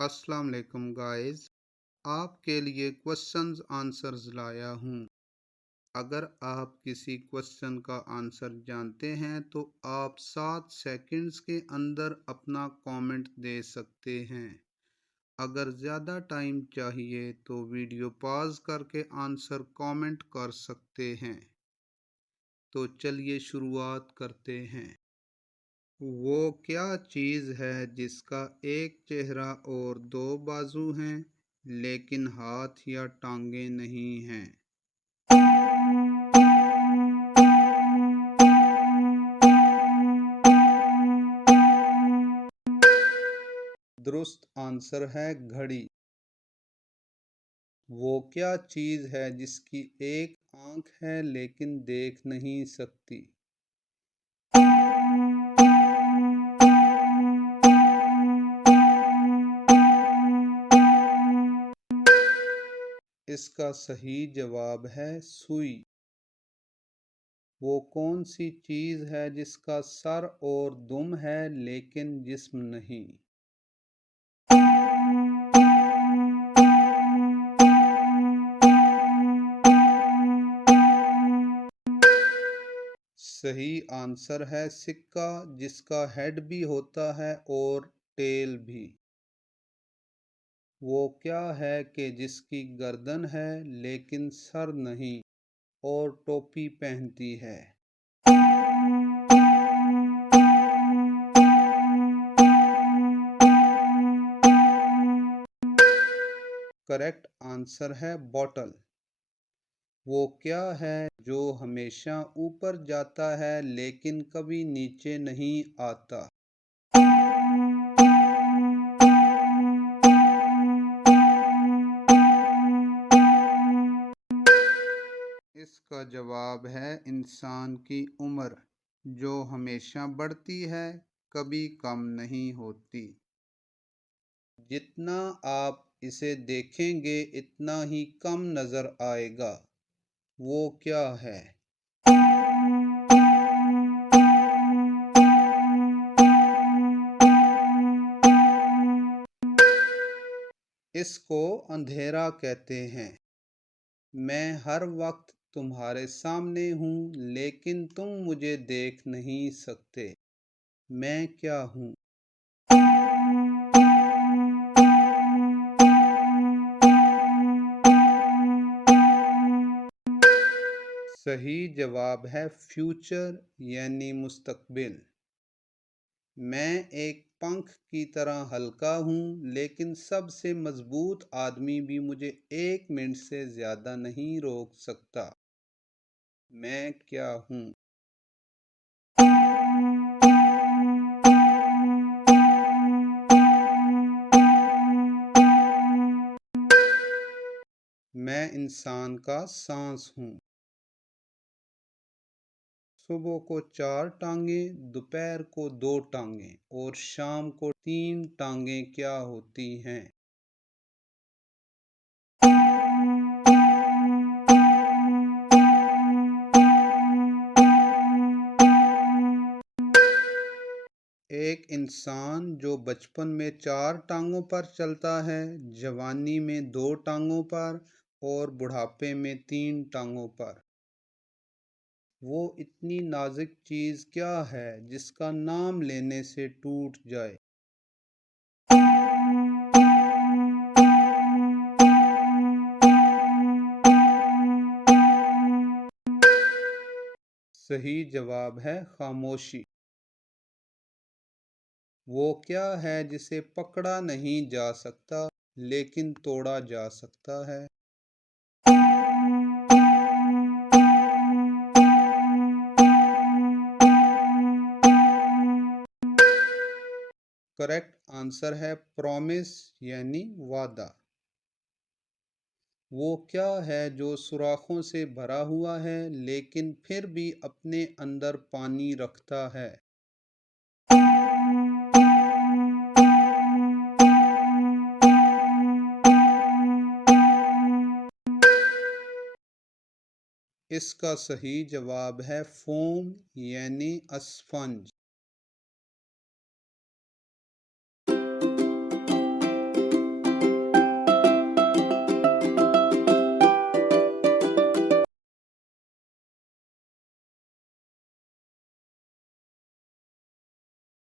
अस्सलाम वालेकुम गाइस। आपके लिए क्वेश्चंस आंसर्स लाया हूँ। अगर आप किसी क्वेश्चन का आंसर जानते हैं तो आप 7 सेकंड्स के अंदर अपना कमेंट दे सकते हैं। अगर ज़्यादा टाइम चाहिए तो वीडियो पॉज करके आंसर कमेंट कर सकते हैं। तो चलिए शुरुआत करते हैं। वो क्या चीज़ है जिसका एक चेहरा और दो बाजू हैं लेकिन हाथ या टांगे नहीं हैं? दुरुस्त आंसर है घड़ी। वो क्या चीज़ है जिसकी एक आंख है लेकिन देख नहीं सकती? इसका सही जवाब है सुई। वो कौन सी चीज़ है जिसका सर और दुम है लेकिन जिस्म नहीं? सही आंसर है सिक्का, जिसका हेड भी होता है और टेल भी। वो क्या है कि जिसकी गर्दन है लेकिन सर नहीं और टोपी पहनती है? करेक्ट आंसर है बॉटल। वो क्या है जो हमेशा ऊपर जाता है लेकिन कभी नीचे नहीं आता? इसका जवाब है इंसान की उम्र, जो हमेशा बढ़ती है, कभी कम नहीं होती। जितना आप इसे देखेंगे इतना ही कम नजर आएगा। वो क्या है? इसको अंधेरा कहते हैं। मैं हर वक्त तुम्हारे सामने हूँ लेकिन तुम मुझे देख नहीं सकते। मैं क्या हूँ? सही जवाब है फ्यूचर, यानी मुस्तकबिल। मैं एक पंख की तरह हल्का हूँ लेकिन सबसे मजबूत आदमी भी मुझे 1 मिनट से ज्यादा नहीं रोक सकता। मैं क्या हूँ? मैं इंसान का सांस हूँ। सुबह को 4 टांगे, दोपहर को 2 टांगे और शाम को 3 टांगे क्या होती हैं? एक इंसान जो बचपन में 4 टांगों पर चलता है, जवानी में 2 टांगों पर और बुढ़ापे में 3 टांगों पर। वो इतनी नाजुक चीज क्या है जिसका नाम लेने से टूट जाए? सही जवाब है खामोशी। वो क्या है जिसे पकड़ा नहीं जा सकता लेकिन तोड़ा जा सकता है? करेक्ट आंसर है प्रॉमिस, यानी वादा। वो क्या है जो सुराखों से भरा हुआ है लेकिन फिर भी अपने अंदर पानी रखता है? इसका सही जवाब है फोम, यानी स्पंज।